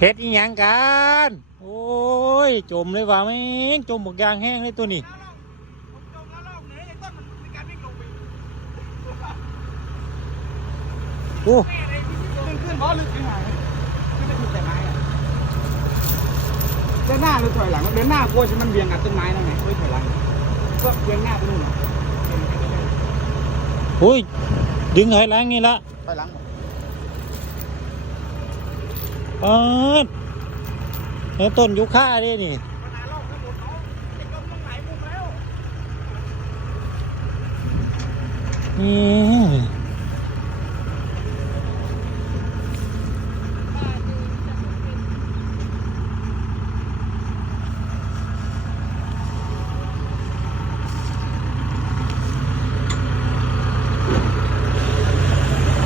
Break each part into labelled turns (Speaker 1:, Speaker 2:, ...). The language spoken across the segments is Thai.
Speaker 1: เฮ็ดอีหยังกันโอ้ยจมเลยว่าแม่งจมบกยางแห้งเลยตัวนี้
Speaker 2: ผมจมแล้วรอบไหนไอ้ต้นมันมีการวิ่งลงไป
Speaker 1: โอ้
Speaker 2: แม่เลยที่ขึ้นขึ้นเพราะลึกไปหายขึ้นไม่ถูกแต่ไม้อะเดินหน้าหรือถอยหลังเดินหน้ากลัวจะมันเบียงกับต้นไม้นั่นไงเฮ้ยถอยหลังก็เบียงหน้าไปนู่นน่ะเบียงไปเรื่อย
Speaker 1: โอ้ยดึงถอยหลังนี่ละ
Speaker 2: ๆถอยหลัง หมด
Speaker 1: ปาดแล้วต้นยุค่าด้นี่
Speaker 2: นเขาจะจมตรง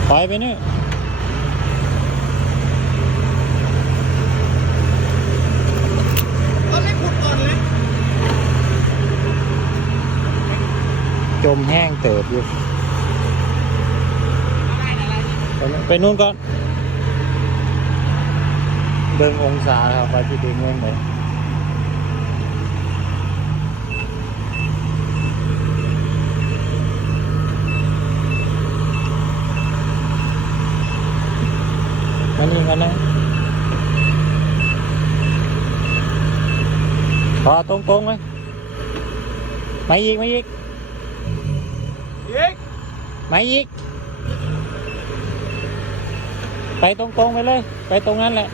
Speaker 2: ไป
Speaker 1: ไปเนี่
Speaker 2: ตอนนี้ขุดก่อนเลย
Speaker 1: จมแห้งเติบอยู่
Speaker 2: ไป
Speaker 1: นู่นก่อนเบิ่งองศาครับว่าที่ดึงเงินไหนมานี่กันนะพอตรงๆไหมไม่อีกไม่อีก ไม่อีก ไปตรงๆไปเลย ไปตรงนั้นแหละ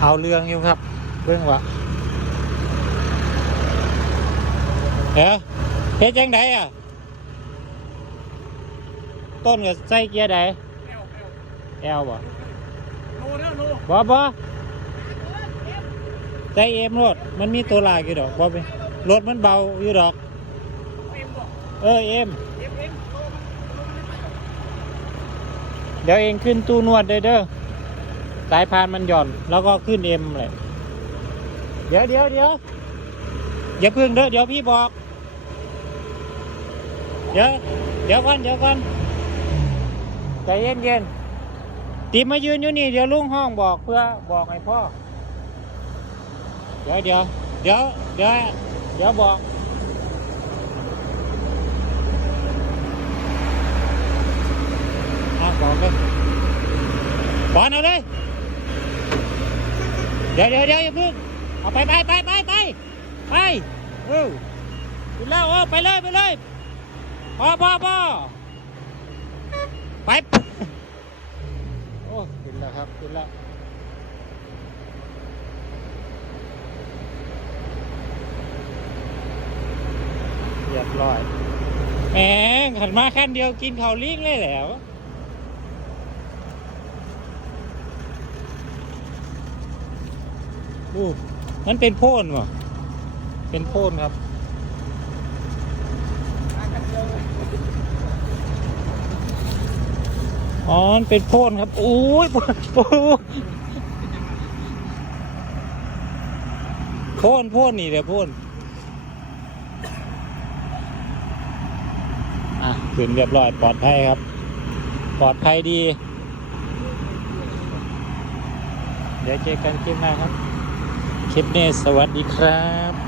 Speaker 2: เอา
Speaker 1: เรื่องอยู่ครับเรื่องวะเฮ้ยเฮ็ดจังไดอะ ต้นกับใส่เกียร์ใด
Speaker 2: เอวเอว
Speaker 1: แอลบ่
Speaker 2: โลแล้วโล
Speaker 1: บ่บ่ใส่เอ็มรถมันมีตัวลากอยู่ดอกบ่ไปรถมันเบาอยู่ดอก
Speaker 2: เอ็มบอก
Speaker 1: เออเอ็ม
Speaker 2: เอ็มเอ็มโลมันโลมันไม่ไปหรอก
Speaker 1: เดี๋ยวเองขึ้นตู้นวดเด้อเด้อ สายพานมันหย่อน แล้วก็ขึ้นเอ็มเลยเดี๋ยวเดี๋ยวเดี๋ยวอย่าเพิ่งเด้อเดี๋ยวพี่บอก เดี๋ยวเดี๋ยวก่อนเดี๋ยวก่อนใจเย็นเย็นตีมายืนอยู่นี่เดี๋ยวลุงห้องบอกเพื่อบอกให้พ่อ เดี๋ยวเดี๋ยวเดี๋ยวเดี๋ยวเดี๋ยวบอกอะบอกเลยก่อนเอาเลย ดี๋ยวเดี๋ยวเดี๋ยวอย่าเพิ่งเอาไปไปไปไปไปไปเออขึ้นแล้วเออไปเลยไปเลยพอพอพอไปโอ้ขึ้นแล้วครับขึ้นแล้วเรียบร้อยแหมขันมาขั้นเดียวกินข้าลิงเลยแล้ว อู้มันเป็นโพนวะเป็นโพนครับ อ๋อมันเป็นโพนครับโอ้ยโพนโอ้ยโพนโพนนี่เดี๋ยวโพนอะขึ้นเรียบร้อยปลอดภัยครับ ปลอดภัยดี เดี๋ยวเจอกันคลิปหน้าครับ คลิปนี้สวัสดีครับ